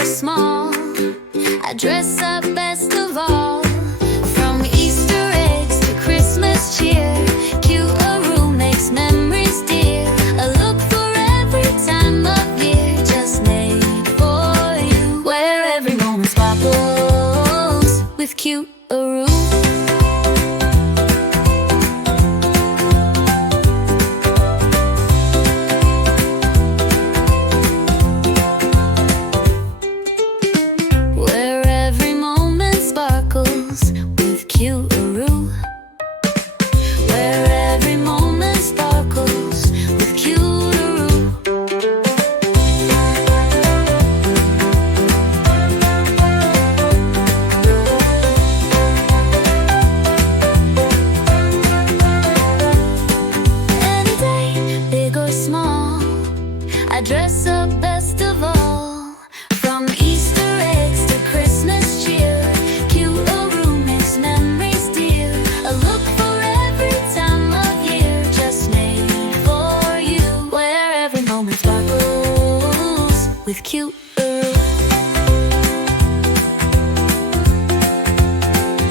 or small, I dress up best of all. From Easter eggs to Christmas cheer, Cute-a-Roo makes memories dear. A look for every time of year, just made for you, where every moment sparkles with Cute-a-Roo. With Cute-a-Roo, where every moment sparkles with Cute-a-Roo. Any day, big or small, I dress up best of all. From Easter eggs to Christmas cheer, memories dear. A look for every time of year, just made for you, where every moment sparkles with Cute.